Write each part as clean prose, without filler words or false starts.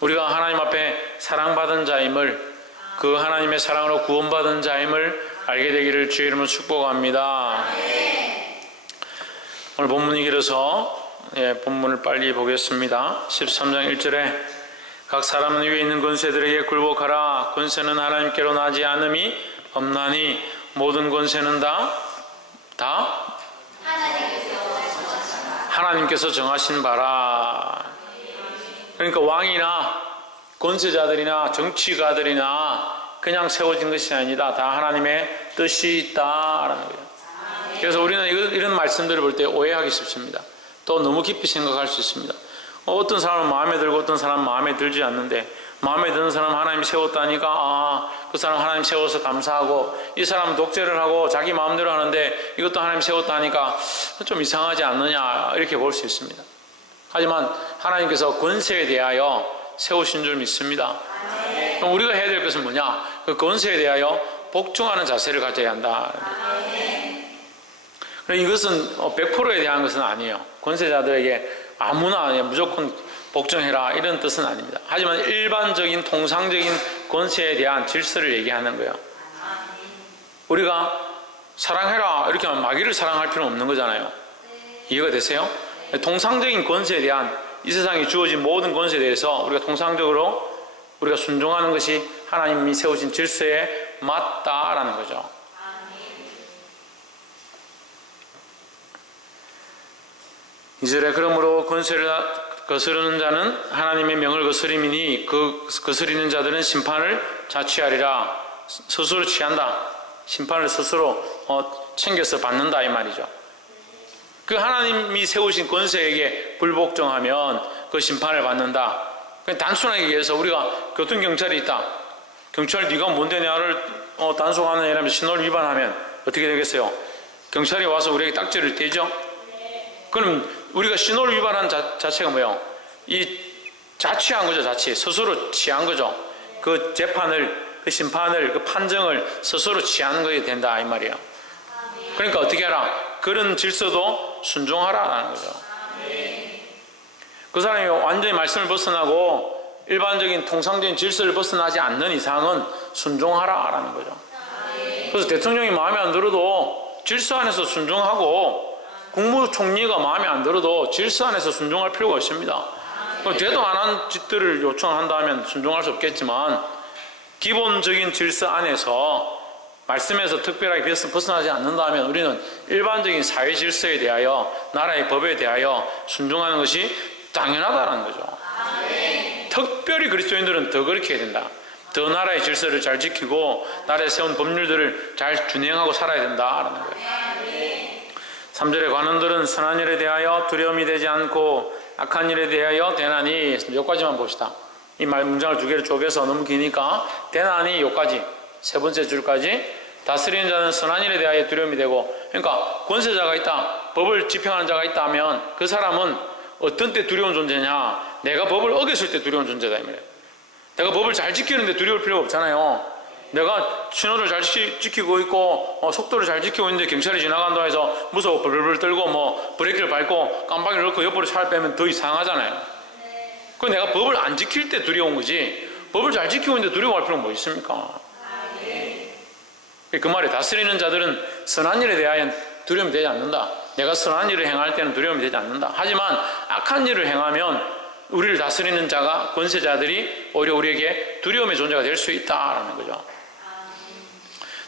우리가 하나님 앞에 사랑받은 자임을, 그 하나님의 사랑으로 구원받은 자임을 알게 되기를 주의 이름으로 축복합니다. 오늘 본문이 길어서 본문을 빨리 보겠습니다. 13장 1절에 각 사람 위에 있는 권세들에게 굴복하라. 권세는 하나님께로 나지 않음이 없나니 모든 권세는 다 하나님께서 정하신 바라. 그러니까 왕이나 권세자들이나 정치가들이나 그냥 세워진 것이 아니다. 다 하나님의 뜻이 있다라는 거예요. 그래서 우리는 이런 말씀들을 볼 때 오해하기 쉽습니다. 또 너무 깊이 생각할 수 있습니다. 어떤 사람은 마음에 들고 어떤 사람은 마음에 들지 않는데, 마음에 드는 사람 하나님 세웠다니까 그 사람 하나님 세워서 감사하고, 이 사람은 독재를 하고 자기 마음대로 하는데 이것도 하나님 세웠다니까 좀 이상하지 않느냐, 이렇게 볼 수 있습니다. 하지만 하나님께서 권세에 대하여 세우신 줄 믿습니다. 그럼 우리가 해야 될 것은 뭐냐? 그 권세에 대하여 복종하는 자세를 가져야 한다. 이것은 100%에 대한 것은 아니에요. 권세자들에게 아무나 무조건 복종해라 이런 뜻은 아닙니다. 하지만 일반적인 통상적인 권세에 대한 질서를 얘기하는 거예요. 우리가 사랑해라 이렇게 하면 마귀를 사랑할 필요는 없는 거잖아요. 이해가 되세요? 통상적인 권세에 대한, 이 세상에 주어진 모든 권세에 대해서 우리가 통상적으로 우리가 순종하는 것이 하나님이 세우신 질서에 맞다라는 거죠. 이절에 그러므로 권세를 거스르는 자는 하나님의 명을 거스림이니 그 거스리는 자들은 심판을 자취하리라. 스스로 취한다. 심판을 스스로 챙겨서 받는다 이 말이죠. 그 하나님이 세우신 권세에게 불복종하면 그 심판을 받는다. 단순하게 얘기해서 우리가 교통경찰이 있다. 경찰 네가 뭔데 나를 단속하느냐 이러면 신호를 위반하면 어떻게 되겠어요? 경찰이 와서 우리에게 딱지를 떼죠? 그럼 우리가 신호를 위반한 자체가 뭐예요? 이 자취한 거죠. 자취. 스스로 취한 거죠. 그 재판을, 그 심판을, 그 판정을 스스로 취하는 거에 된다 이 말이에요. 그러니까 어떻게 하라? 그런 질서도 순종하라는 거죠. 그 사람이 완전히 말씀을 벗어나고 일반적인 통상적인 질서를 벗어나지 않는 이상은 순종하라라는 거죠. 그래서 대통령이 마음에 안 들어도 질서 안에서 순종하고, 국무총리가 마음에 안 들어도 질서 안에서 순종할 필요가 있습니다. 되도 안 한 짓들을 요청한다면 순종할 수 없겠지만, 기본적인 질서 안에서 말씀에서 특별하게 벗어나지 않는다면 우리는 일반적인 사회 질서에 대하여, 나라의 법에 대하여 순종하는 것이 당연하다는 거죠. 특별히 그리스도인들은 더 그렇게 해야 된다. 더 나라의 질서를 잘 지키고 나라에 세운 법률들을 잘 준행하고 살아야 된다라는 거예요. 3절에 관원들은 선한 일에 대하여 두려움이 되지 않고 악한 일에 대하여 대나니, 여기까지만 봅시다. 이 문장을 두 개를 쪼개서 너무 기니까 대나니 여기까지, 세 번째 줄까지. 다스리는 자는 선한 일에 대하여 두려움이 되고, 그러니까 권세자가 있다, 법을 집행하는 자가 있다 하면 그 사람은 어떤 때 두려운 존재냐? 내가 법을 어겼을 때 두려운 존재다 이 말이에요. 내가 법을 잘 지키는데 두려울 필요가 없잖아요. 내가 신호를 잘 지키고 있고 속도를 잘 지키고 있는데 경찰이 지나간다 해서 무서워 벌벌 떨고 브레이크를 밟고 깜빡이를 넣고 옆으로 차를 빼면 더 이상하잖아요. 그 내가 법을 안 지킬 때 두려운 거지, 법을 잘 지키고 있는데 두려워할 필요가 뭐 있습니까? 그 말이 다스리는 자들은 선한 일에 대하여 두려움이 되지 않는다. 내가 선한 일을 행할 때는 두려움이 되지 않는다. 하지만 악한 일을 행하면 우리를 다스리는 자가, 권세자들이 오히려 우리에게 두려움의 존재가 될 수 있다라는 거죠.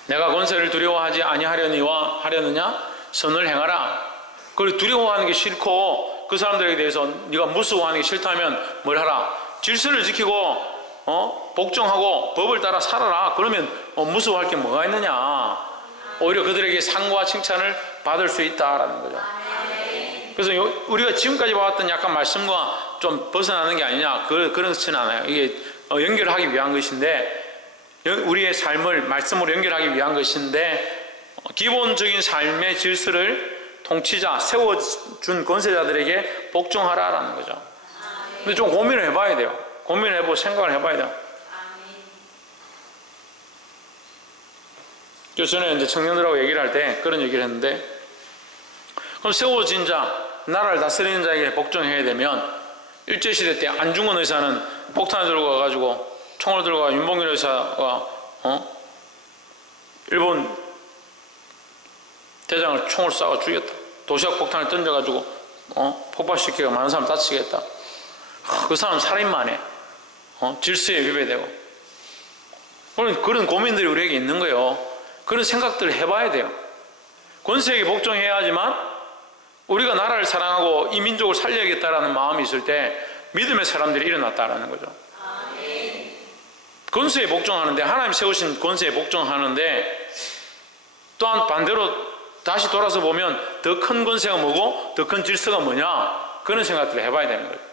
내가 권세를 두려워하지 아니하려니와 하려느냐? 선을 행하라. 그걸 두려워하는 게 싫고 그 사람들에 대해서 네가 무서워하는 게 싫다면 뭘 하라? 질서를 지키고 복종하고 법을 따라 살아라. 그러면 무서워할 게 뭐가 있느냐? 오히려 그들에게 상과 칭찬을 받을 수 있다라는 거죠. 그래서 우리가 지금까지 봐왔던 약간 말씀과 좀 벗어나는 게 아니냐, 그렇지는 않아요. 이게 연결하기 위한 것인데, 우리의 삶을 말씀으로 연결하기 위한 것인데, 기본적인 삶의 질서를 통치자, 세워준 권세자들에게 복종하라라는 거죠. 근데 좀 고민을 해봐야 돼요. 고민을 해보고 생각을 해봐야 돼요. 전에 이제 청년들하고 얘기를 할 때 그런 얘기를 했는데, 그럼 세워진 자, 나라를 다스리는 자에게 복종해야 되면, 일제시대 때 안중근 의사는 폭탄을 들고 와가지고 총을 들고 와 윤봉길 의사가 일본 대장을 총을 쏴가 죽였다. 도시락 폭탄을 던져가지고 폭발시키고 많은 사람 다치겠다. 그 사람 살인만 해. 질서에 위배되고. 그런 고민들이 우리에게 있는 거예요. 그런 생각들을 해봐야 돼요. 권세에게 복종해야 하지만 우리가 나라를 사랑하고 이 민족을 살려야겠다라는 마음이 있을 때 믿음의 사람들이 일어났다라는 거죠. 권세에 복종하는데, 하나님 세우신 권세에 복종하는데, 또한 반대로 다시 돌아서 보면 더 큰 권세가 뭐고 더 큰 질서가 뭐냐, 그런 생각들을 해봐야 되는 거예요.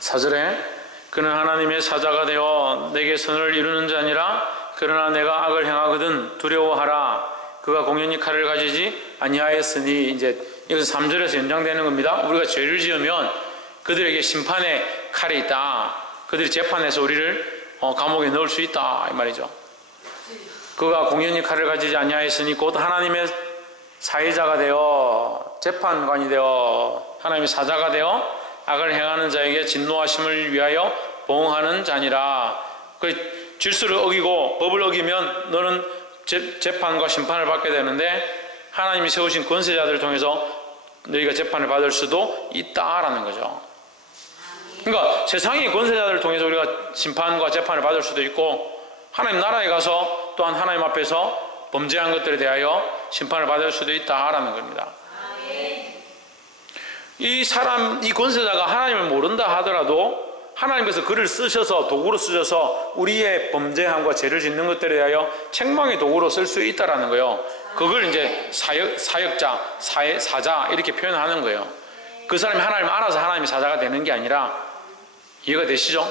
4절에 그는 하나님의 사자가 되어 내게 선을 이루는 자니라. 그러나 내가 악을 행하거든 두려워하라. 그가 공연히 칼을 가지지 아니하였으니. 이제 이것은 3절에서 연장되는 겁니다. 우리가 죄를 지으면 그들에게 심판의 칼이 있다. 그들이 재판해서 우리를 감옥에 넣을 수 있다, 이 말이죠. 그가 공연히 칼을 가지지 아니하였으니 곧 하나님의 사회자가 되어 재판관이 되어 하나님의 사자가 되어 악을 행하는 자에게 진노하심을 위하여 보응하는 자니라. 그 질서를 어기고 법을 어기면 너는 재판과 심판을 받게 되는데, 하나님이 세우신 권세자들을 통해서 너희가 재판을 받을 수도 있다라는 거죠. 그러니까 세상의 권세자들을 통해서 우리가 심판과 재판을 받을 수도 있고, 하나님 나라에 가서 또한 하나님 앞에서 범죄한 것들에 대하여 심판을 받을 수도 있다라는 겁니다. 이 권세자가 하나님을 모른다 하더라도 하나님께서 그를 쓰셔서, 도구로 쓰셔서 우리의 범죄함과 죄를 짓는 것들에 대하여 책망의 도구로 쓸 수 있다라는 거예요. 그걸 이제 사역자, 사자 이렇게 표현하는 거예요. 그 사람이 하나님을 알아서 하나님의 사자가 되는 게 아니라, 이해가 되시죠?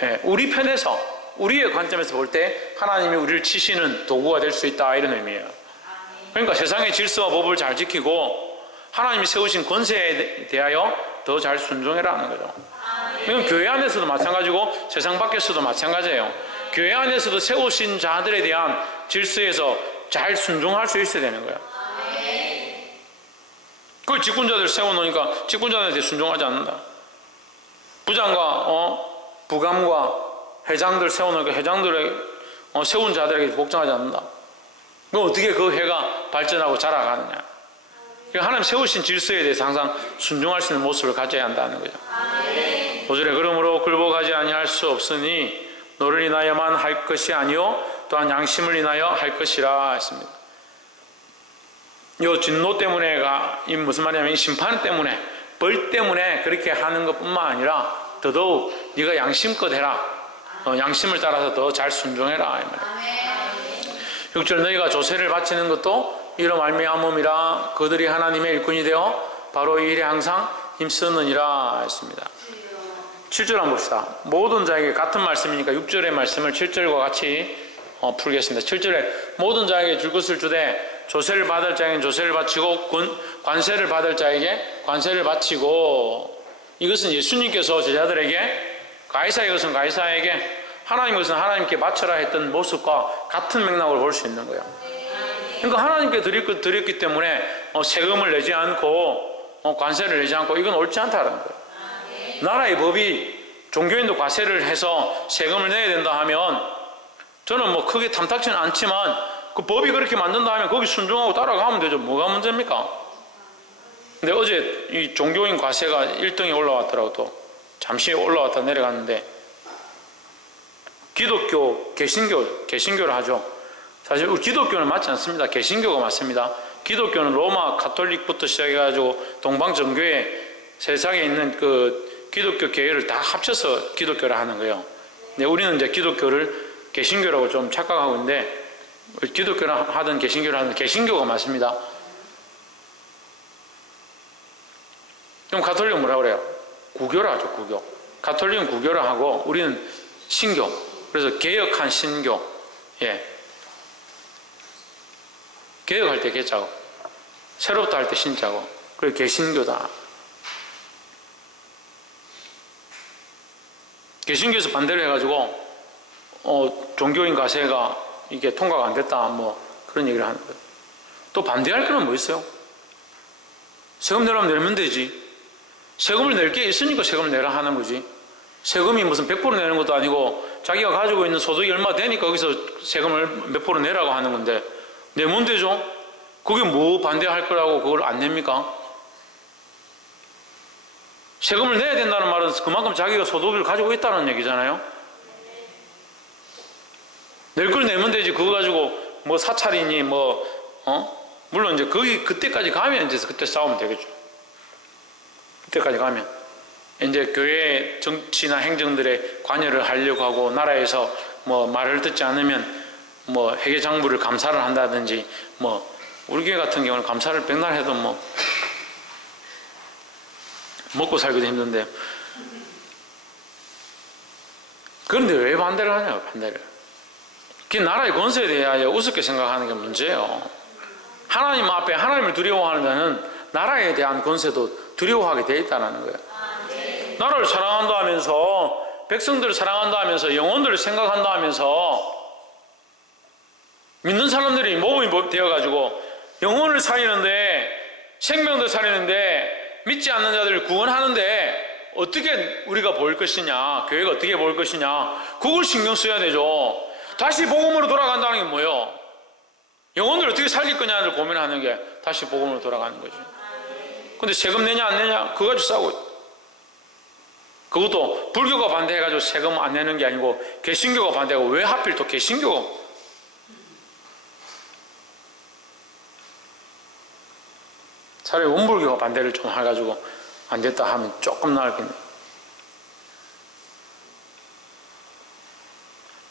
네. 우리 편에서, 우리의 관점에서 볼 때 하나님이 우리를 치시는 도구가 될 수 있다, 이런 의미예요. 그러니까 세상의 질서와 법을 잘 지키고 하나님이 세우신 권세에 대하여 더 잘 순종해라는 거죠. 이건 교회 안에서도 마찬가지고 세상 밖에서도 마찬가지예요. 교회 안에서도 세우신 자들에 대한 질서에서 잘 순종할 수 있어야 되는 거예요. 그 직분자들 세워놓으니까 직분자들한테 순종하지 않는다. 부장과 부감과 회장들 세워놓으니까 회장들의 세운 자들에게 복종하지 않는다. 그럼 어떻게 그 회가 발전하고 자라가느냐. 하나님 세우신 질서에 대해서 항상 순종할 수 있는 모습을 가져야 한다는 거죠. 5절에 그러므로 굴복하지 아니할 수 없으니 너를 인하여만 할 것이 아니요 또한 양심을 인하여 할 것이라 했습니다. 이 진노 때문에가 이 무슨 말이냐면 이 심판 때문에, 벌 때문에 그렇게 하는 것뿐만 아니라 더더욱 네가 양심껏 해라. 양심을 따라서 더 잘 순종해라, 이 말이에요. 6절 너희가 조세를 바치는 것도 이로 말미암음이라. 그들이 하나님의 일꾼이 되어 바로 이 일에 항상 힘쓰느니라 했습니다. 7절 한번 봅시다. 모든 자에게, 같은 말씀이니까 6절의 말씀을 7절과 같이 풀겠습니다. 7절에 모든 자에게 줄 것을 주되 조세를 받을 자에게는 조세를 바치고 관세를 받을 자에게 관세를 바치고. 이것은 예수님께서 제자들에게 가이사의 것은 가이사에게, 하나님의 것은 하나님께 바쳐라 했던 모습과 같은 맥락으로 볼 수 있는 거예요. 그러니까 하나님께 드렸기 때문에 세금을 내지 않고 관세를 내지 않고, 이건 옳지 않다는 거예요. 나라의 법이 종교인도 과세를 해서 세금을 내야 된다 하면 저는 뭐 크게 탐탁지는 않지만, 그 법이 그렇게 만든다 하면 거기 순종하고 따라가면 되죠. 뭐가 문제입니까? 근데 어제 이 종교인 과세가 1등에 올라왔더라고. 또 잠시 올라왔다 내려갔는데, 기독교, 개신교를 하죠. 사실 기독교는 맞지 않습니다. 개신교가 맞습니다. 기독교는 로마 가톨릭부터 시작해가지고 동방정교회 세상에 있는 그 기독교 교회를 다 합쳐서 기독교를 하는 거예요. 근데 우리는 이제 기독교를 개신교라고 좀 착각하고 있는데, 기독교를 하든 개신교를 하든 개신교가 맞습니다. 그럼 가톨릭은 뭐라 그래요? 구교라 하죠, 구교. 가톨릭은 구교라 하고 우리는 신교. 그래서 개혁한 신교. 예. 개혁할 때 개자고, 새롭다 할 때 신자고, 그리고 개신교다. 개신교에서 반대로 해가지고 종교인 과세가 이게 통과가 안 됐다, 뭐 그런 얘기를 하는 거예요. 또 반대할 거는 뭐 있어요? 세금 내려면 되지. 세금을 낼 게 있으니까 세금을 내라 하는 거지. 세금이 무슨 100% 내는 것도 아니고 자기가 가지고 있는 소득이 얼마 되니까 거기서 세금을 몇 프로 내라고 하는 건데 내면 되죠. 그게 뭐 반대할 거라고 그걸 안 냅니까? 세금을 내야 된다는 말은 그만큼 자기가 소득을 가지고 있다는 얘기잖아요. 낼 걸 내면 되지. 그거 가지고 뭐 사찰이니 물론 이제 거기 그때까지 가면 이제 그때 싸우면 되겠죠. 그때까지 가면 이제 교회 정치나 행정들의 관여를 하려고 하고 나라에서 뭐 말을 듣지 않으면 뭐 회계장부를 감사를 한다든지 뭐 우리 교회 같은 경우는 감사를 백날 해도 뭐 먹고 살기도 힘든데 그런데 왜 반대를 하냐고 반대를. 그 나라의 권세에 대하여 우습게 생각하는 게 문제예요. 하나님 앞에 하나님을 두려워하는 자는 나라에 대한 권세도 두려워하게 돼 있다는 거예요. 나라를 사랑한다 하면서 백성들을 사랑한다 하면서 영혼들을 생각한다 하면서 믿는 사람들이 모범이 되어가지고 영혼을 살리는데 생명도 살리는데 믿지 않는 자들을 구원하는데 어떻게 우리가 보일 것이냐, 교회가 어떻게 보일 것이냐, 그걸 신경 써야 되죠. 다시 복음으로 돌아간다는 게 뭐예요? 영혼을 어떻게 살릴 거냐를 고민하는 게 다시 복음으로 돌아가는 거죠. 근데 세금 내냐 안 내냐 그거 가지고 싸우고 있어요. 그것도 불교가 반대해가지고 세금 안 내는 게 아니고 개신교가 반대하고 왜 하필 또 개신교가 차라리 원불교가 반대를 좀 해가지고 안 됐다 하면 조금 나을겠네요.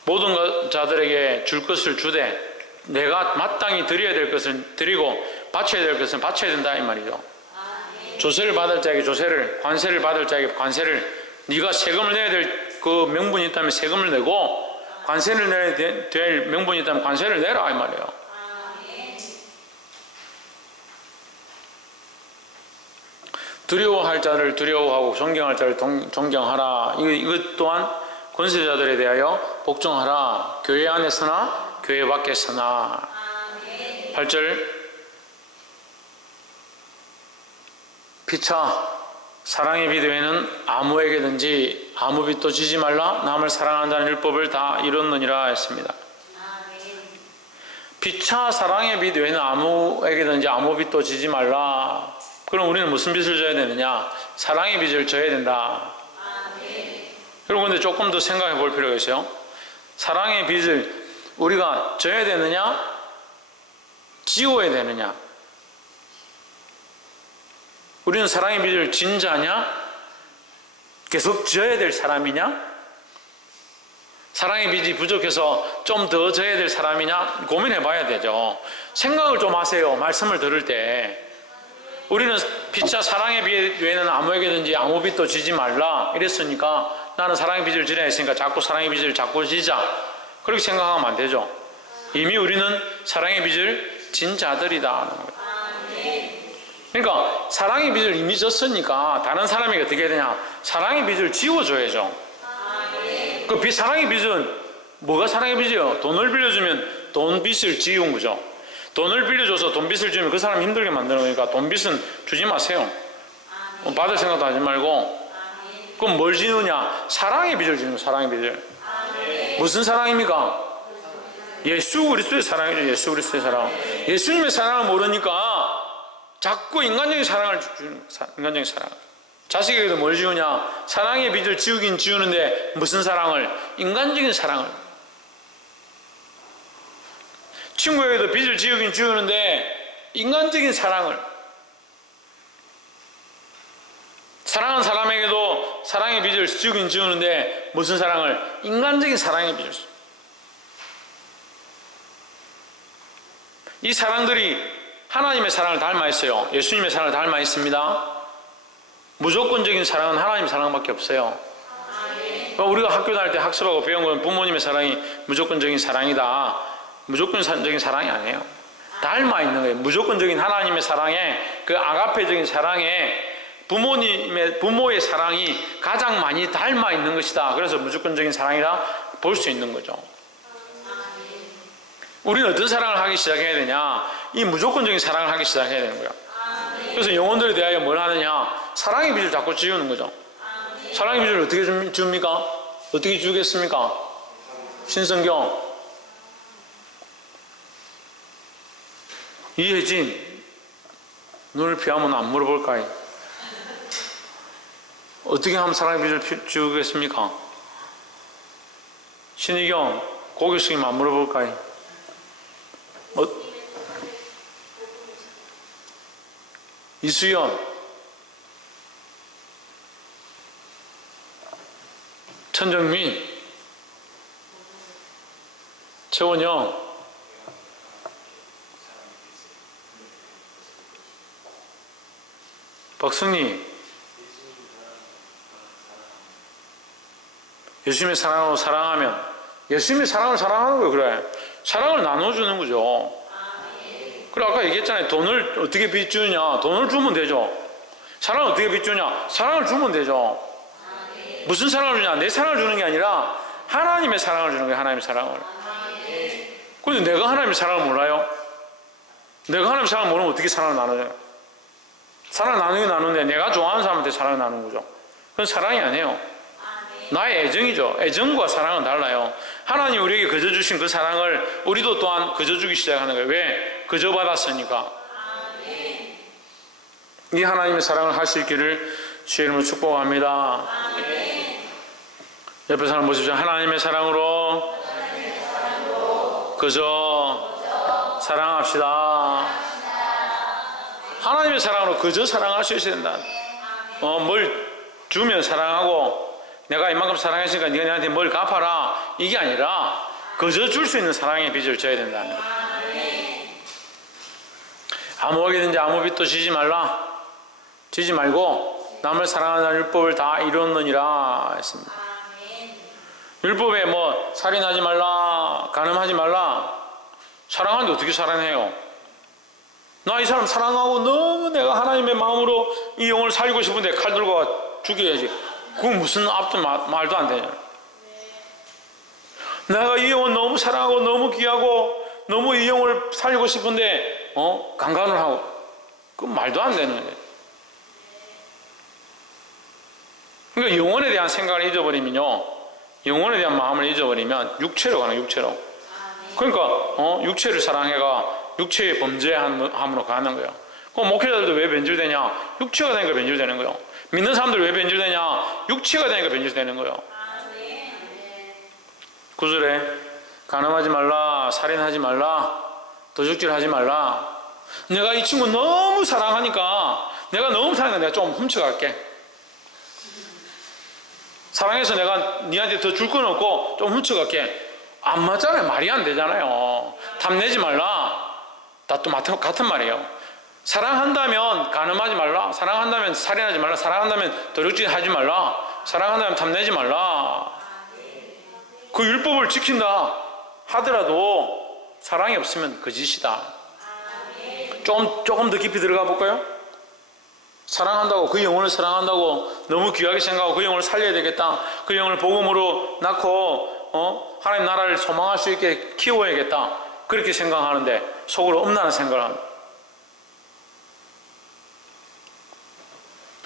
모든 자들에게 줄 것을 주되 내가 마땅히 드려야 될 것을 드리고 바쳐야 될 것은 바쳐야 된다 이 말이죠. 조세를 받을 자에게 조세를, 관세를 받을 자에게 관세를, 네가 세금을 내야 될 그 명분이 있다면 세금을 내고 관세를 내야 될 명분이 있다면 관세를 내라 이 말이에요. 두려워할 자를 두려워하고 존경할 자를 존경하라. 이것 또한 권세자들에 대하여 복종하라. 교회 안에서나 교회 밖에서나. 8절 피차 사랑의 빚 외에는 아무에게든지 아무 빚도 지지 말라. 남을 사랑한다는 율법을 다 이뤘느니라 했습니다. 피차 사랑의 빚 외에는 아무에게든지 아무 빚도 지지 말라. 그럼 우리는 무슨 빚을 져야 되느냐? 사랑의 빚을 져야 된다. 여러분 근데 조금 더 생각해 볼 필요가 있어요. 사랑의 빚을 우리가 져야 되느냐? 지워야 되느냐? 우리는 사랑의 빚을 진 자냐? 계속 져야 될 사람이냐? 사랑의 빚이 부족해서 좀 더 져야 될 사람이냐? 고민해 봐야 되죠. 생각을 좀 하세요. 말씀을 들을 때. 우리는 피차 사랑의 빚 외에는 아무에게든지 아무 빚도 지지 말라 이랬으니까 나는 사랑의 빚을 지려 했으니까 자꾸 사랑의 빚을 자꾸 지자 그렇게 생각하면 안 되죠. 이미 우리는 사랑의 빚을 진 자들이다 하는 거예요. 그러니까 사랑의 빚을 이미 졌으니까 다른 사람에게 어떻게 해야 되냐? 사랑의 빚을 지워줘야죠. 그 사랑의 빚은 뭐가 사랑의 빚이에요? 돈을 빌려주면 돈 빚을 지운 거죠. 돈을 빌려줘서 돈 빚을 주면 그 사람 힘들게 만드는 거니까 돈 빚은 주지 마세요. 받을 생각도 하지 말고. 그럼 뭘 지느냐? 사랑의 빚을 지는 거예요. 사랑의 빚을. 무슨 사랑입니까? 예수 그리스도의 사랑이죠. 예수 그리스도의 사랑. 예수님의 사랑을 모르니까 자꾸 인간적인 사랑을 주는 인간적인 사랑. 자식에게도 뭘 지우냐? 사랑의 빚을 지우긴 지우는데 무슨 사랑을? 인간적인 사랑을. 친구에게도 빚을 지우긴 지우는데 인간적인 사랑을. 사랑하는 사람에게도 사랑의 빚을 지우긴 지우는데 무슨 사랑을? 인간적인 사랑의 빚을. 이 사랑들이 하나님의 사랑을 닮아 있어요. 예수님의 사랑을 닮아 있습니다. 무조건적인 사랑은 하나님의 사랑밖에 없어요. 우리가 학교 다닐 때 학습하고 배운 건 부모님의 사랑이 무조건적인 사랑이다. 무조건적인 사랑이 아니에요. 닮아 있는 거예요. 무조건적인 하나님의 사랑에 그 아가페적인 사랑에 부모의 사랑이 가장 많이 닮아 있는 것이다. 그래서 무조건적인 사랑이라 볼 수 있는 거죠. 우리는 어떤 사랑을 하기 시작해야 되냐? 이 무조건적인 사랑을 하기 시작해야 되는 거야. 그래서 영혼들에 대하여 뭘 하느냐? 사랑의 빚을 자꾸 지우는 거죠. 사랑의 빚을 어떻게 줍니까? 어떻게 주겠습니까? 신성경. 이혜진, 눈을 피하면 안 물어볼까요? 어떻게 하면 사랑의 빚을 지우겠습니까? 신희경, 고개 숙이면 안 물어볼까요? 이수연, 천정민, 최원영, 박승희, 예수님의 사랑으로 사랑하면, 예수님의 사랑을 사랑하는 거예요. 그래, 사랑을 나눠주는 거죠. 그래, 아까 얘기했잖아요. 돈을 어떻게 빚주느냐? 돈을 주면 되죠. 사랑을 어떻게 빚주냐? 사랑을 주면 되죠. 무슨 사랑을 주냐? 내 사랑을 주는 게 아니라 하나님의 사랑을 주는 거예요. 하나님의 사랑을. 그런데 내가 하나님의 사랑을 몰라요? 내가 하나님의 사랑을 모르면 어떻게 사랑을 나눠요? 사랑을 나누긴 나누는데 내가 좋아하는 사람한테 사랑을 나누는 거죠. 그건 사랑이 아니에요. 나의 애정이죠. 애정과 사랑은 달라요. 하나님 우리에게 거저 주신 그 사랑을 우리도 또한 거저 주기 시작하는 거예요. 왜? 거저 받았으니까. 이 하나님의 사랑을 할 수 있기를 주의 이름으로 축복합니다. 옆에 사람 보십시오. 하나님의 사랑으로 그저 사랑합시다. 하나님의 사랑으로 그저 사랑할 수 있어야 된다. 뭘 주면 사랑하고 내가 이만큼 사랑했으니까 네가 나한테 뭘 갚아라, 이게 아니라 그저 줄 수 있는 사랑의 빚을 져야 된다는 거예요. 아무에게든지 아무 빚도 지지 말라. 지지 말고 남을 사랑하는 율법을 다 이루었느니라 했습니다. 율법에 뭐 살인하지 말라, 간음하지 말라. 사랑하는데 어떻게 사랑해요? 나 이 사람 사랑하고 너무 내가 하나님의 마음으로 이 영혼을 살리고 싶은데 칼 들고 죽여야지. 그건 무슨 앞도 말도 안 되잖아. 내가 이 영혼 너무 사랑하고 너무 귀하고 너무 이 영혼을 살리고 싶은데 강간을 하고, 그건 말도 안 되는 거예요. 그러니까 영혼에 대한 생각을 잊어버리면요, 영혼에 대한 마음을 잊어버리면 육체로 가는, 육체로. 그러니까 육체를 사랑해가 육체의 범죄함으로 가는 거예요. 그럼 목회자들도 왜 변질되냐? 육체가 되니까 변질되는 거예요. 믿는 사람들 왜 변질되냐? 육체가 되니까 변질되는 거예요. 9절에 간음하지 말라, 살인하지 말라, 도둑질하지 말라. 내가 이 친구 너무 사랑하니까 내가 좀 훔쳐갈게. 사랑해서 내가 니한테 더 줄 건 없고 좀 훔쳐갈게. 안 맞잖아요. 말이 안 되잖아요. 탐내지 말라. 다 또 같은 말이에요. 사랑한다면 간음하지 말라, 사랑한다면 살인하지 말라, 사랑한다면 도둑질하지 말라, 사랑한다면 탐내지 말라. 그 율법을 지킨다 하더라도 사랑이 없으면 거짓이다. 조금 더 깊이 들어가 볼까요? 사랑한다고, 그 영혼을 사랑한다고 너무 귀하게 생각하고 그 영혼을 살려야 되겠다, 그 영혼을 복음으로 낳고 하나님 나라를 소망할 수 있게 키워야겠다, 그렇게 생각하는데 속으로 엄란한 생각을 합니다.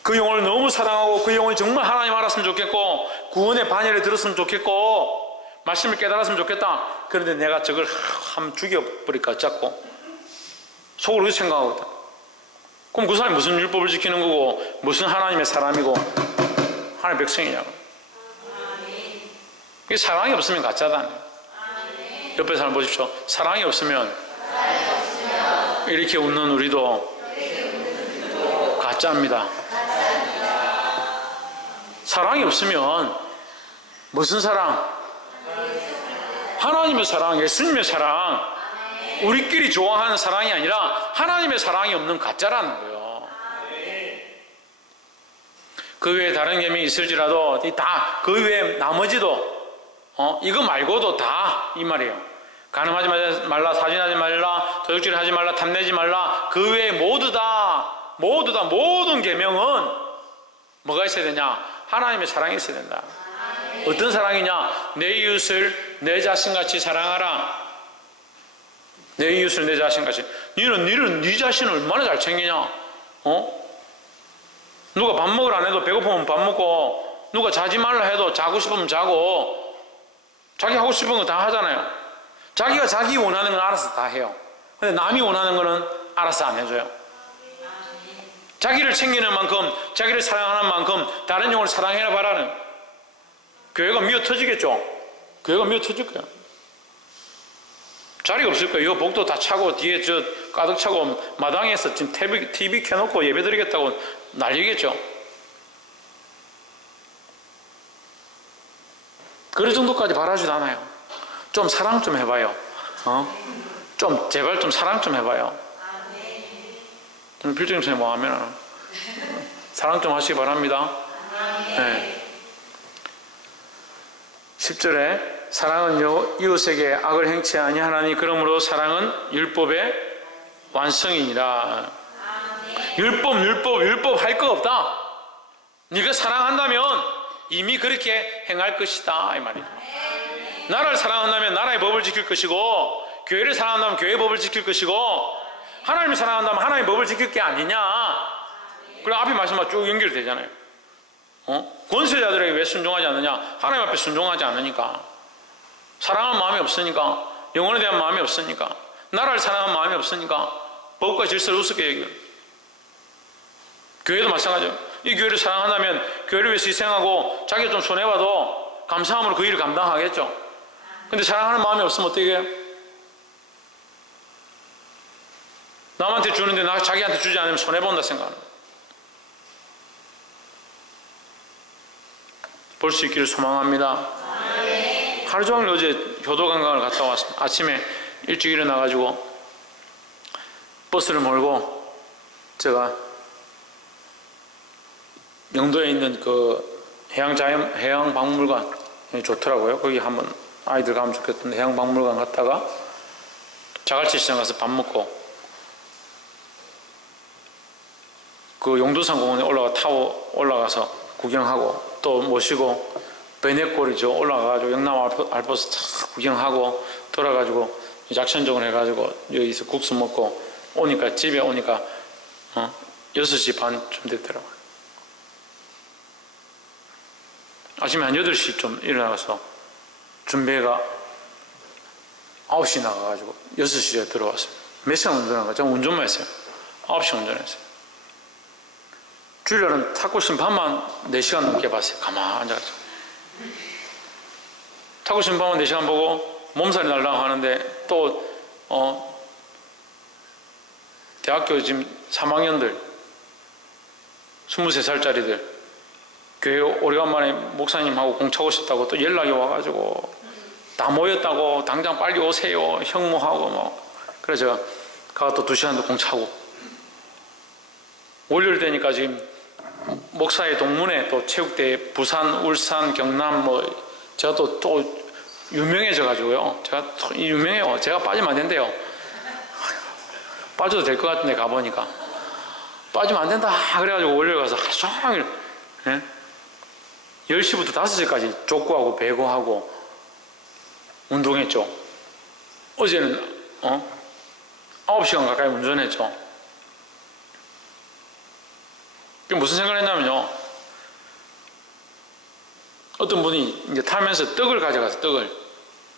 그 영혼을 너무 사랑하고 그 영혼이 정말 하나님 알았으면 좋겠고 구원의 반열에 들었으면 좋겠고 말씀을 깨달았으면 좋겠다. 그런데 내가 저걸 한번 죽여버릴까 어쩌고 속으로 그렇게 생각하고 있다. 그럼 그 사람이 무슨 율법을 지키는 거고 무슨 하나님의 사람이고 하나님의 백성이냐고. 이게 사랑이 없으면 가짜다. 옆에 사람 보십시오. 사랑이 없으면 이렇게 웃는 우리도 가짜입니다. 사랑이 없으면 무슨 사랑? 하나님의 사랑, 예수님의 사랑, 우리끼리 좋아하는 사랑이 아니라 하나님의 사랑이 없는 가짜라는 거예요. 그 외에 다른 계명이 있을지라도 다 그 외에 나머지도 이거 말고도 다 이 말이에요. 간음하지 말라, 사진하지 말라, 도둑질하지 말라, 탐내지 말라. 그 외에 모두 다 모든 계명은 뭐가 있어야 되냐? 하나님의 사랑이 있어야 된다. 어떤 사랑이냐? 내 이웃을 내 자신같이 사랑하라. 내 이웃을 내 자신같이. 너는 네 자신을 얼마나 잘 챙기냐? 누가 밥 먹으라 안 해도 배고프면 밥 먹고, 누가 자지 말라 해도 자고 싶으면 자고, 자기 하고 싶은 거 다 하잖아요. 자기가 자기 원하는 건 알아서 다 해요. 근데 남이 원하는 거는 알아서 안 해줘요. 자기를 챙기는 만큼, 자기를 사랑하는 만큼 다른 영을 사랑해라 바라는, 교회가 미어 터지겠죠. 교회가 미어 터질 거예요. 자리가 없을 거예요. 이거 복도 다 차고 뒤에 저 가득 차고 마당에서 지금 TV 켜놓고 예배 드리겠다고 난리겠죠. 그럴 정도까지 바라지도 않아요. 좀 사랑 좀 해봐요. 좀 제발 좀 사랑 좀 해봐요. 필적인 선생님 뭐 하면 사랑 좀 하시기 바랍니다. 네. 10절에 사랑은 이웃에게 악을 행치 아니하나니 그러므로 사랑은 율법의 완성이니라. 율법 할 거 없다. 네가 사랑한다면 이미 그렇게 행할 것이다 이 말이죠. 나라를 사랑한다면 나라의 법을 지킬 것이고, 교회를 사랑한다면 교회의 법을 지킬 것이고, 하나님을 사랑한다면 하나님의 법을 지킬 게 아니냐. 그리고 앞에 말씀과 쭉 연결되잖아요. 권세자들에게 왜 순종하지 않느냐? 하나님 앞에 순종하지 않으니까. 사랑하는 마음이 없으니까. 영혼에 대한 마음이 없으니까. 나라를 사랑하는 마음이 없으니까. 법과 질서를 우습게 여겨요. 교회도 마찬가지예요. 이 교회를 사랑한다면 교회를 위해서 희생하고 자기가 좀 손해봐도 감사함으로 그 일을 감당하겠죠. 근데 사랑하는 마음이 없으면 어떻게 해요? 남한테 주는데 자기한테 주지 않으면 손해본다 생각합니다. 볼 수 있기를 소망합니다. 하루 종일 어제 효도관광을 갔다 왔습니다. 아침에 일찍 일어나가지고 버스를 몰고 제가 영도에 있는 그 해양박물관 좋더라고요. 거기 한번 아이들 가면 좋겠던데 해양박물관 갔다가 자갈치 시장 가서 밥 먹고 그 용두산 공원에 올라가서 구경하고 또 모시고 베네골이죠. 올라가가지고 영남 알프스 쫙 구경하고 돌아가지고 작전적으로 해가지고 여기서 국수 먹고 오니까 집에 오니까 6시 반쯤 됐더라고요. 아침에 한 8시쯤 일어나서 준비가 9시 나가가지고 6시에 들어왔어요. 몇 시간 운전한 거죠? 제가 운전만 했어요. 9시 운전했어요. 주일날은 탁구 심판만 4시간 넘게 봤어요. 가만히 앉아가지고. 탁구 심판만 4시간 보고 몸살이 날라고 하는데 또 대학교 지금 3학년들 23살짜리들 교회 오래간만에 목사님하고 공 차고 싶다고 또 연락이 와가지고 다 모였다고 당장 빨리 오세요 형무하고 뭐 그래서 제가 가서 또 2시간도 공 차고 월요일 되니까 지금 목사의 동문회 또 체육대회 부산, 울산, 경남 뭐 제가 또 유명해져 가지고요. 제가 또 유명해요. 제가 빠지면 안 된대요. 빠져도 될 것 같은데 가보니까 빠지면 안 된다 그래가지고 월요일 가서 하루 종일 10시부터 5시까지 족구하고 배구하고 운동했죠. 어제는 9시간 가까이 운전했죠. 무슨 생각을 했냐면요. 어떤 분이 이제 타면서 떡을 가져가서 떡을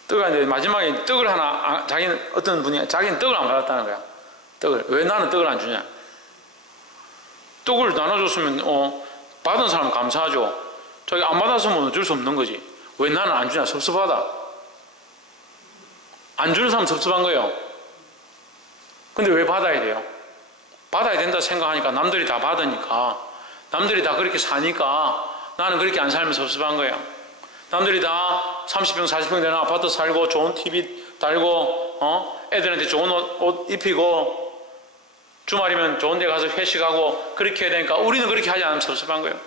하는데 마지막에 떡을 하나 자기는 어떤 분이 자기는 떡을 안 받았다는 거야. 떡을 왜 나는 떡을 안 주냐? 떡을 나눠줬으면 받은 사람은 감사하죠. 자기 안 받았으면 어쩔 수 없는 거지. 왜 나는 안 주냐? 섭섭하다. 안 주는 사람 섭섭한 거예요. 근데 왜 받아야 돼요? 받아야 된다 생각하니까 남들이 다 받으니까 남들이 다 그렇게 사니까 나는 그렇게 안 살면 섭섭한 거예요. 남들이 다 30평 40평 되는 아파트 살고 좋은 TV 달고 애들한테 좋은 옷 입히고 주말이면 좋은 데 가서 회식하고 그렇게 해야 되니까 우리는 그렇게 하지 않으면 섭섭한 거예요.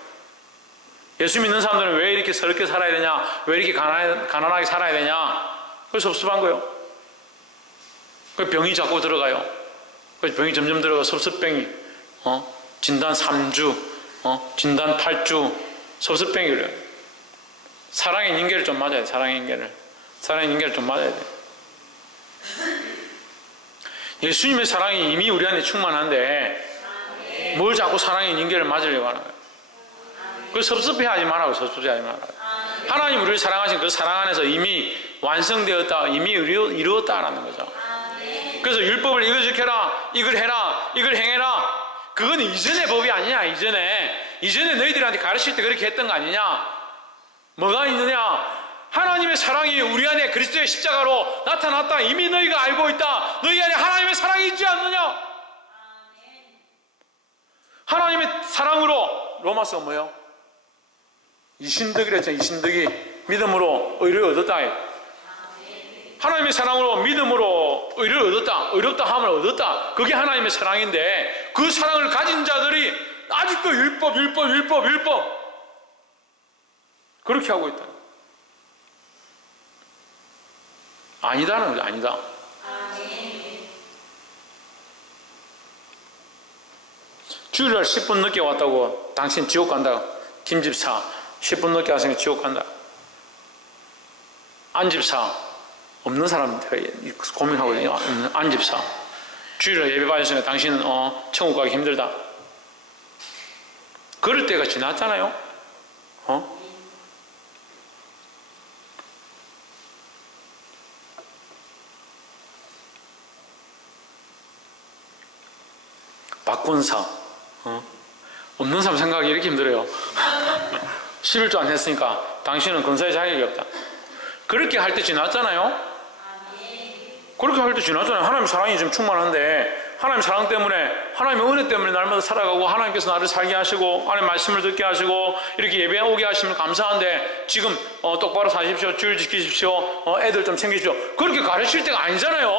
예수 믿는 사람들은 왜 이렇게 서럽게 살아야 되냐? 왜 이렇게 가난하게 살아야 되냐? 그래서 섭섭한 거예요. 그 병이 자꾸 들어가요. 그래서 병이 점점 들어가 섭섭병이 진단 3주 진단 8주 섭섭병이 그래요. 사랑의 인계를 좀 맞아야 돼. 사랑의 인계를 좀 맞아야 돼. 예수님의 사랑이 이미 우리 안에 충만한데 뭘 자꾸 사랑의 인계를 맞으려고 하는 거예요. 그 섭섭해하지 말라고. 섭섭해하지 말라고. 하나님 우리를 사랑하신 그 사랑 안에서 이미 완성되었다, 이미 이루었다라는 거죠. 그래서 율법을 이걸 지켜라, 이걸 해라, 이걸 행해라, 그거는 이전의 법이 아니냐. 이전에 너희들한테 가르칠 때 그렇게 했던 거 아니냐. 뭐가 있느냐? 하나님의 사랑이 우리 안에 그리스도의 십자가로 나타났다. 이미 너희가 알고 있다. 너희 안에 하나님의 사랑이 있지 않느냐? 하나님의 사랑으로, 로마서 뭐예요? 이신덕이라 했잖아요. 이신덕이 믿음으로 의를 얻었다. 하나님의 사랑으로 믿음으로 의를 얻었다. 의롭다 함을 얻었다. 그게 하나님의 사랑인데, 그 사랑을 가진 자들이 아직도 율법 그렇게 하고 있다. 아니다는 거죠. 아니다. 주일날 10분 늦게 왔다고 당신 지옥 간다. 김집사 10분 늦게 왔으니까 지옥 간다. 안집사 없는 사람 고민하고 있네요. 안집사 주일날 예배 받았으니까 당신은 천국 가기 힘들다. 그럴 때가 지났잖아요. 박권사 없는 사람 생각하기 이렇게 힘들어요. 11조 안 했으니까 당신은 권사의 자격이 없다. 그렇게 할 때 지났잖아요. 그렇게 할 때 지났잖아요. 하나님 사랑이 지금 충만한데, 하나님 사랑 때문에, 하나님의 은혜 때문에 날마다 살아가고, 하나님께서 나를 살게 하시고, 하나님 말씀을 듣게 하시고, 이렇게 예배 오게 하시면 감사한데, 지금 똑바로 사십시오, 주일 지키십시오, 애들 좀 챙기십시오, 그렇게 가르칠 때가 아니잖아요.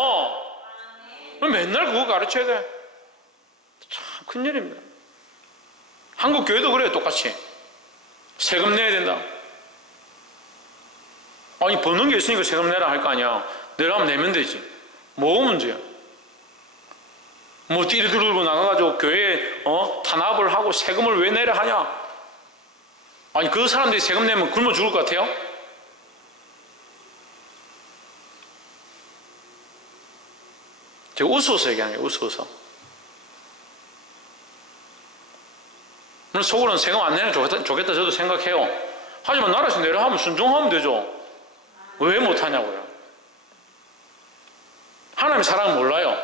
맨날 그거 가르쳐야 돼. 참 큰일입니다. 한국 교회도 그래요. 똑같이 세금 내야 된다. 아니 버는 게 있으니까 세금 내라 할 거 아니야. 내라면 내면 되지. 뭐가 문제야? 뭐 띠리 들고 나가가지고 교회에 탄압을 하고 세금을 왜 내라 하냐? 아니 그 사람들이 세금 내면 굶어 죽을 것 같아요? 제가 웃어서 얘기하는 거예요. 웃어서. 물론 속으로는 세금 안 내면 좋겠다 저도 생각해요. 하지만 나라에서 내라 하면 순종하면 되죠. 왜 못하냐고요. 하나님의 사랑은 몰라요.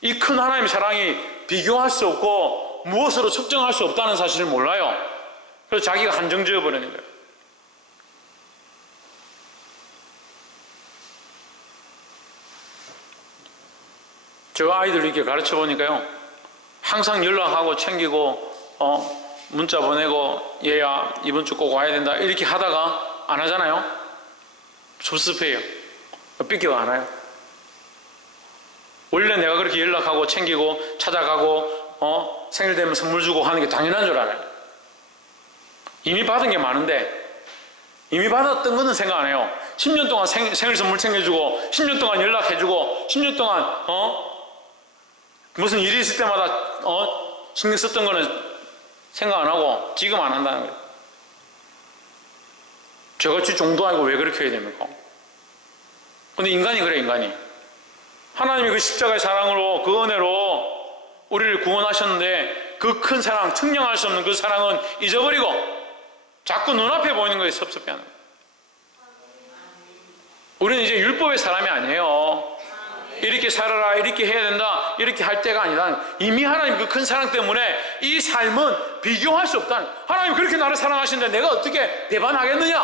이 큰 하나님의 사랑이 비교할 수 없고 무엇으로 측정할 수 없다는 사실을 몰라요. 그래서 자기가 한정 지어버리는 거예요. 저 아이들 이렇게 가르쳐 보니까요, 항상 연락하고 챙기고 문자 보내고 얘야 이번 주 꼭 와야 된다 이렇게 하다가 안 하잖아요. 섭섭해요. 삐껴가 안 와요. 원래 내가 그렇게 연락하고 챙기고 찾아가고 생일 되면 선물 주고 하는 게 당연한 줄 알아요. 이미 받은 게 많은데, 이미 받았던 거는 생각 안 해요. 10년 동안 생일 선물 챙겨주고 10년 동안 연락해주고 10년 동안 무슨 일이 있을 때마다 신경 썼던 거는 생각 안 하고 지금 안 한다는 거예요. 저같이 정도 아니고 왜 그렇게 해야 됩니까? 근데 인간이 그래. 인간이 하나님이 그 십자가의 사랑으로, 그 은혜로 우리를 구원하셨는데, 그 큰 사랑, 측량할 수 없는 그 사랑은 잊어버리고 자꾸 눈앞에 보이는 거에 섭섭해하는 거예요. 우리는 이제 율법의 사람이 아니에요. 이렇게 살아라, 이렇게 해야 된다, 이렇게 할 때가 아니라 이미 하나님 그 큰 사랑 때문에 이 삶은 비교할 수 없다는. 하나님 그렇게 나를 사랑하시는데 내가 어떻게 배반하겠느냐?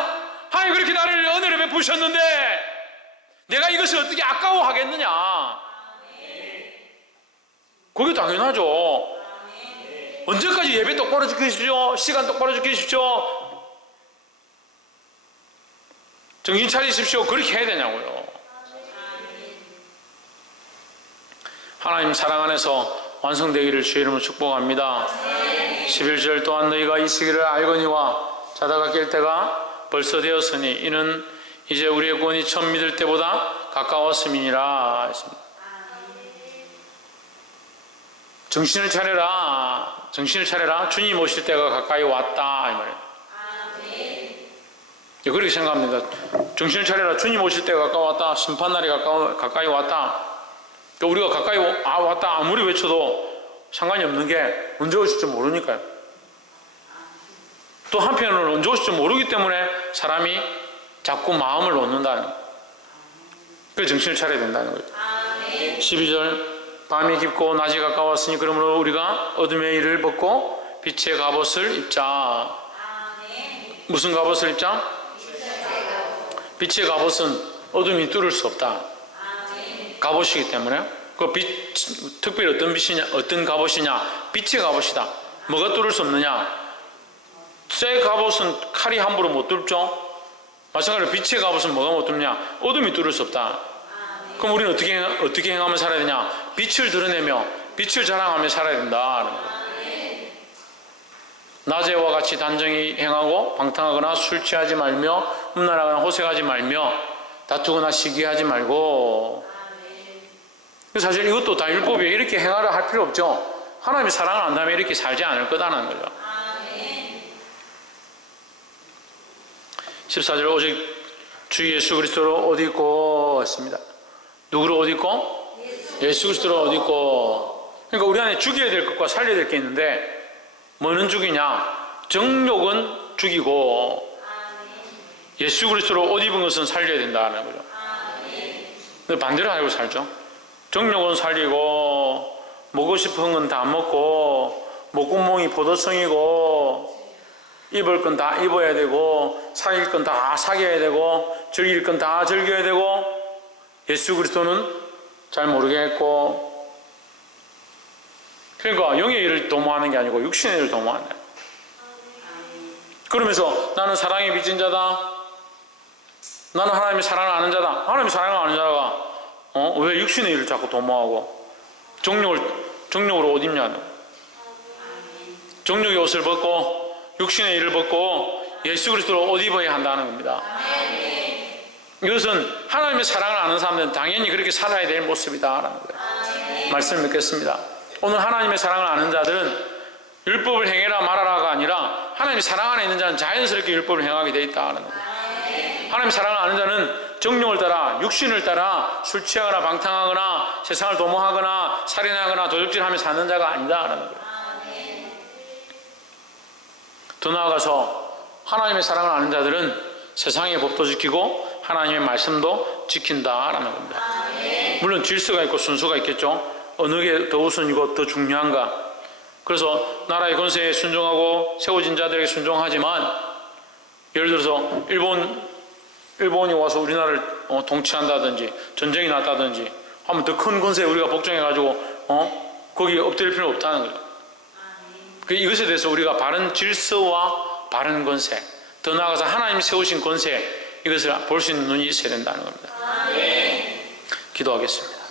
하나님 그렇게 나를 은혜를 베푸셨는데 내가 이것을 어떻게 아까워하겠느냐? 그게 당연하죠. 언제까지 예배 똑바로 지키십시오, 시간 똑바로 지키십시오, 정신 차리십시오, 그렇게 해야 되냐고요. 하나님 사랑 안에서 완성되기를 주의 이름으로 축복합니다. 11절 또한 너희가 이 시기를 알거니와 자다가 깰 때가 벌써 되었으니 이는 이제 우리의 구원이 처음 믿을 때보다 가까웠음이니라 했습니다. 정신을 차려라, 정신을 차려라. 주님 오실 때가 가까이 왔다 이 말이에요. 그렇게 생각합니다. 정신을 차려라, 주님 오실 때가 가까웠다, 심판날이 가까이 왔다. 우리가 가까이 왔다 아무리 외쳐도 상관이 없는 게 언제 오실지 모르니까요. 또 한편으로는 언제 오실지 모르기 때문에 사람이 자꾸 마음을 놓는다는 거예요. 그래서 정신을 차려야 된다는 거예요. 12절 밤이 깊고 낮이 가까웠으니 그러므로 우리가 어둠의 일을 벗고 빛의 갑옷을 입자. 무슨 갑옷을 입자? 빛의 갑옷은 어둠이 뚫을 수 없다. 갑옷이기 때문에 그 빛, 특별히 어떤 빛이냐, 어떤 갑옷이냐? 빛의 갑옷이다. 뭐가 뚫을 수 없느냐? 쇠 갑옷은 칼이 함부로 못 뚫죠. 마찬가지로 빛의 갑옷은 뭐가 못 뚫냐? 어둠이 뚫을 수 없다. 그럼 우리는 어떻게 행하며 살아야 되냐? 빛을 드러내며 빛을 자랑하며 살아야 된다. 낮에와 같이 단정히 행하고 방탕하거나 술 취하지 말며 음란하거나 호색하지 말며 다투거나 시기하지 말고. 사실 이것도 다 율법이에요. 이렇게 행하라 할 필요 없죠. 하나님이 사랑을 안다면 이렇게 살지 않을 거다는 거죠. 14절 오직 주 예수 그리스도로 옷 입고 했습니다. 누구를 옷 입고? 예수 그리스도로 옷 입고. 그러니까 우리 안에 죽여야 될 것과 살려야 될 게 있는데 뭐는 죽이냐? 정욕은 죽이고 예수 그리스도로 옷 입은 것은 살려야 된다는 거죠. 근데 반대로 알고 살죠. 정욕은 살리고 먹고 싶은 건 다 먹고 목구멍이 포도성이고 입을 건 다 입어야 되고 사귈 건 다 사귀어야 되고 즐길 건 다 즐겨야 되고 예수 그리스도는 잘 모르겠고. 그러니까 영의 일을 도모하는 게 아니고 육신의 일을 도모하는 거예요. 그러면서 나는 사랑에 빚진 자다. 나는 하나님의 사랑을 아는 자다. 하나님의 사랑을 아는 자가 왜 육신의 일을 자꾸 도모하고 정욕으로 옷 입냐는. 정욕의 옷을 벗고 육신의 일을 벗고 예수 그리스도로 옷 입어야 한다는 겁니다. 이것은 하나님의 사랑을 아는 사람들은 당연히 그렇게 살아야 될 모습이다라는 거예요. 말씀을 믿겠습니다. 오늘 하나님의 사랑을 아는 자들은 율법을 행해라 말아라가 아니라 하나님의 사랑 안에 있는 자는 자연스럽게 율법을 행하게 되어 있다는 거예요. 하나님의 사랑을 아는 자는 정욕을 따라 육신을 따라 술 취하거나 방탕하거나 세상을 도모하거나 살인하거나 도적질하며 사는 자가 아니다라는 거예요. 더 나아가서 하나님의 사랑을 아는 자들은 세상의 법도 지키고 하나님의 말씀도 지킨다라는 겁니다. 물론 질서가 있고 순서가 있겠죠. 어느 게 더 우선이고 더 중요한가. 그래서 나라의 권세에 순종하고 세워진 자들에게 순종하지만 예를 들어서 일본이 와서 우리나라를 통치한다든지 전쟁이 났다든지 하면 더 큰 권세에 우리가 복종해가지고 거기에 엎드릴 필요는 없다는 거예요. 이것에 대해서 우리가 바른 질서와 바른 권세, 더 나아가서 하나님이 세우신 권세, 이것을 볼 수 있는 눈이 있어야 된다는 겁니다. 기도하겠습니다.